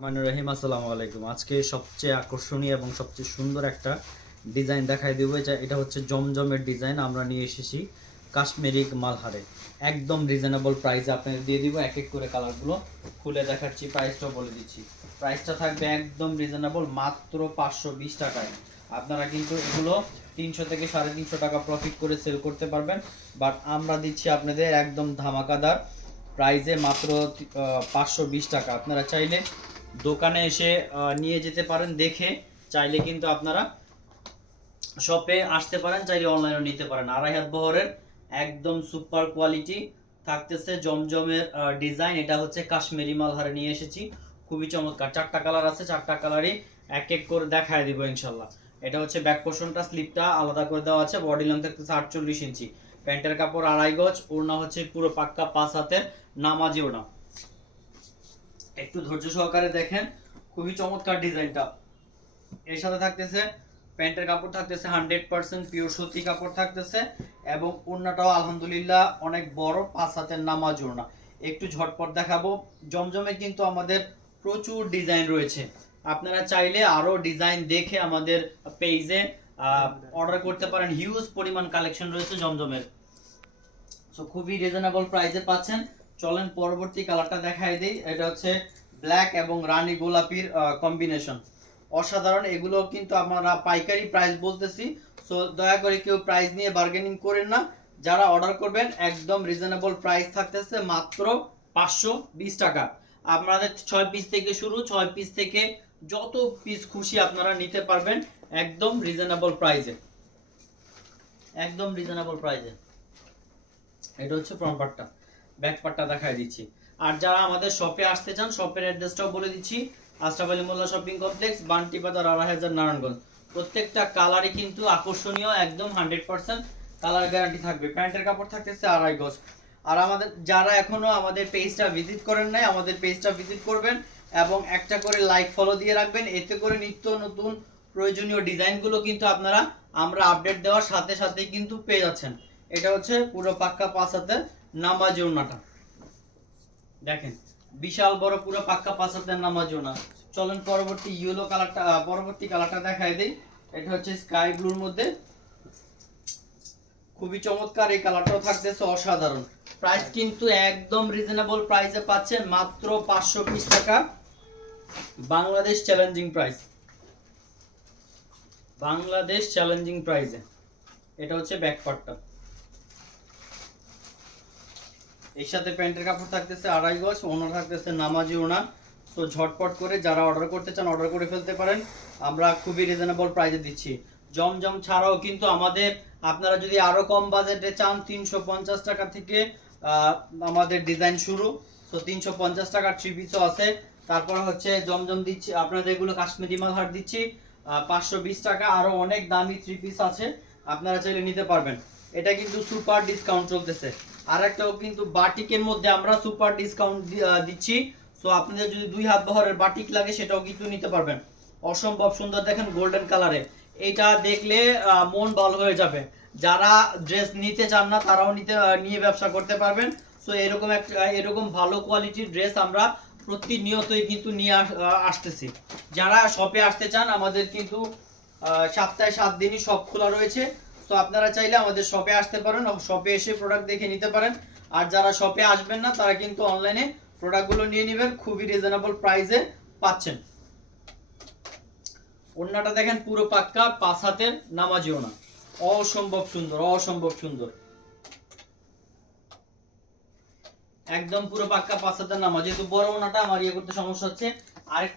রহমানুর রহিম, আসসালামু আলাইকুম। আজকে সবচেয়ে আকর্ষণীয় এবং সবচেয়ে সুন্দর একটা ডিজাইন দেখাই দেবো। এটা হচ্ছে জমজমের ডিজাইন। আমরা নিয়ে এসেছি কাশ্মীরি মালহারে। একদম রিজনেবল প্রাইসে আপনাদের দিয়ে দিব। এক এক করে কালারগুলো খুলে দেখাচ্ছি, প্রাইসটাও বলে দিচ্ছি। প্রাইসটা থাকবে একদম রিজনেবল, মাত্র 520 টাকায়। আপনারা কিন্তু এগুলো 300 থেকে 350 টাকা প্রফিট করে সেল করতে পারবেন, বাট আমরা দিচ্ছি আপনাদের একদম ধামাকাদার প্রাইসে মাত্র 520 টাকা। আপনারা চাইলে দোকানে এসে নিয়ে যেতে পারেন দেখে, চাইলে কিন্তু আপনারা শপে আসতে পারেন, চাইলে অনলাইনে নিতে পারেন। আড়াই হাত বহরের একদম সুপার কোয়ালিটি থাকতেছে জমজমের ডিজাইন। এটা হচ্ছে কাশ্মীরি মালহারে নিয়ে এসেছি, খুবই চমৎকার। 4টা কালার আছে, 4টা কালারই এক এক করে দেখায় দিব ইনশাল্লাহ। এটা হচ্ছে ব্যাক পোর্শনটা, স্লিপটা আলাদা করে দেওয়া আছে। বডি লেন্থ থাকতেছে 48 ইঞ্চি, প্যান্টের কাপড় 2.5 গজ, ওড়না হচ্ছে পুরো পাক্কা 5 হাতের নামাজি ওড়না। একটু ধৈর্য সহকারে দেখেন, খুবই চমৎকার ডিজাইনটা। এর সাথে থাকতেছে প্যান্টের কাপড় থাকতেছে 100% পিওর সুতি কাপড় থাকতেছে, এবং ওড়নাটাও আলহামদুলিল্লাহ অনেক বড় 5 হাতের নামাজ ওড়না। একটু ঝটপট দেখাবো। জমজমে কিন্তু আমাদের প্রচুর ডিজাইন রয়েছে, আপনারা চাইলে আরো ডিজাইন দেখে আমাদের পেজে অর্ডার করতে পারেন। হিউজ পরিমাণ কালেকশন রয়েছে জমজমের, সো খুবই রিজনেবল প্রাইসে পাচ্ছেন। চলেন পরবর্তী কালারটা দেখাই দেই। এটা হচ্ছে ব্ল্যাক এবং রানী গোলাপির কম্বিনেশন, অসাধারণ। এগুলো কিন্তু আমরা পাইকারি প্রাইস বলতেছি, সো দয়া করে কেউ প্রাইস নিয়ে বার্গেনিং করেন না। যারা অর্ডার করবেন একদম রিজনেবল প্রাইস থাকতেছে মাত্র 520 টাকা। আপনাদের 6 পিস থেকে শুরু, 6 পিস থেকে যত পিস খুশি আপনারা নিতে পারবেন একদম রিজনেবল প্রাইসে, একদম রিজনেবল প্রাইসে। এটা হচ্ছে ফ্রন্ট পার্টটা, ব্যাক পার্টটা দেখাই দিচ্ছি। আর যারা আমাদের শপে আসতে চান, শপের অ্যাড্রেসটাও বলে দিচ্ছি। আশরাফ আলী মোল্লা শপিং কমপ্লেক্স, বান্টি বাজার, 2.5 নারায়ণগঞ্জ। প্রত্যেকটা কালারই কিন্তু আকর্ষণীয়, একদম 100% কালার গ্যারান্টি থাকবে। প্যান্টের কাপড় থাকতেছে 2.5 গজ। আর আমাদের যারা এখনো আমাদের পেজটা ভিজিট করেন নাই, আমাদের পেজটা ভিজিট করবেন এবং একটা করে লাইক ফলো দিয়ে রাখবেন। এতে করে নিত্য নতুন প্রয়োজনীয় ডিজাইনগুলো কিন্তু আপনারা আমরা আপডেট দেওয়ার সাথে সাথেই কিন্তু পেয়ে যাচ্ছেন। এটা হচ্ছে পুরো পাক্কা 5 হাতের নামাজি ওড়নাটা, দেখেন বিশাল বড় পুরো পাক্কা 5 হাতের নামাজি ওড়না। চলেন পরবর্তী কালারটা দেখাই দেই। এটা হচ্ছে স্কাই ব্লুর মধ্যে, খুবই চমৎকার। এই কালারটাও থাকতেছে অসাধারণ। প্রাইস কিন্তু একদম রিজনেবল প্রাইসে পাচ্ছেন, মাত্র 520 টাকা। Bangladesh challenging price, Bangladesh challenging প্রাইসে। এটা হচ্ছে ব্যাক পার্টটা, এর সাথে প্যান্টের কাপড় থাকতেছে 2.5 গজ, ওড়না থাকতেছে নামাজি ওড়না। তো ঝটপট করে যারা অর্ডার করতে চান অর্ডার করে ফেলতে পারেন, আমরা খুবই রিজনেবল প্রাইসে দিচ্ছি। জমজম ছাড়াও কিন্তু আমাদের, আপনারা যদি আরো কম বাজেটে চান, 350 টাকা থেকে আমাদের ডিজাইন শুরু। তো 350 টাকার 3 পিসও আছে। তারপর হচ্ছে জমজম দিচ্ছি আপনাদের, এগুলো কাশ্মীরি মালহার দিচ্ছি 520 টাকা। আরো অনেক দামি 3 পিস আছে, আপনারা চাইলে নিতে পারবেন। এটা কিন্তু সুপার ডিসকাউন্ট চলতেছে। আর একটাও কিন্তু বাটিকের মধ্যে আমরা সুপার ডিসকাউন্ট দিচ্ছি। সো আপনাদের যদি 2 হাত বহরের বাটিক লাগে সেটাও কিন্তু নিতে পারবেন। অসম্ভব সুন্দর, দেখেন গোল্ডেন কালারে। এটা দেখলে মন ভালো হয়ে যাবে। যারা ড্রেস নিতে চান না তারাও নিয়ে ব্যবসা করতে পারবেন। সো এরকম ভালো কোয়ালিটির ড্রেস আমরা প্রতিনিয়তই কিন্তু নিয়ে আসতেছি। যারা শপে আসতে চান, আমাদের কিন্তু সপ্তাহে 7 দিনই শপ খোলা রয়েছে। তো আপনারা চাইলে আমাদের শপে আসতে পারেন, শপে এসে প্রোডাক্ট দেখে নিতে পারেন। আর যারা শপে আসবেন না তারা কিন্তু অনলাইনে প্রোডাক্টগুলো নিয়ে নেবেন, খুবই রিজনেবল প্রাইসে পাচ্ছেন। ওড়নাটা দেখেন পুরো পাক্কা 5 হাতের নামাজি ওড়না, অসম্ভব সুন্দর, অসম্ভব সুন্দর। একদম পুরো পাক্কা 5 হাতের নামাজ। যেহেতু বড় ওড়নাটা আমার ইয়ে করতে সমস্যা হচ্ছে, আরেক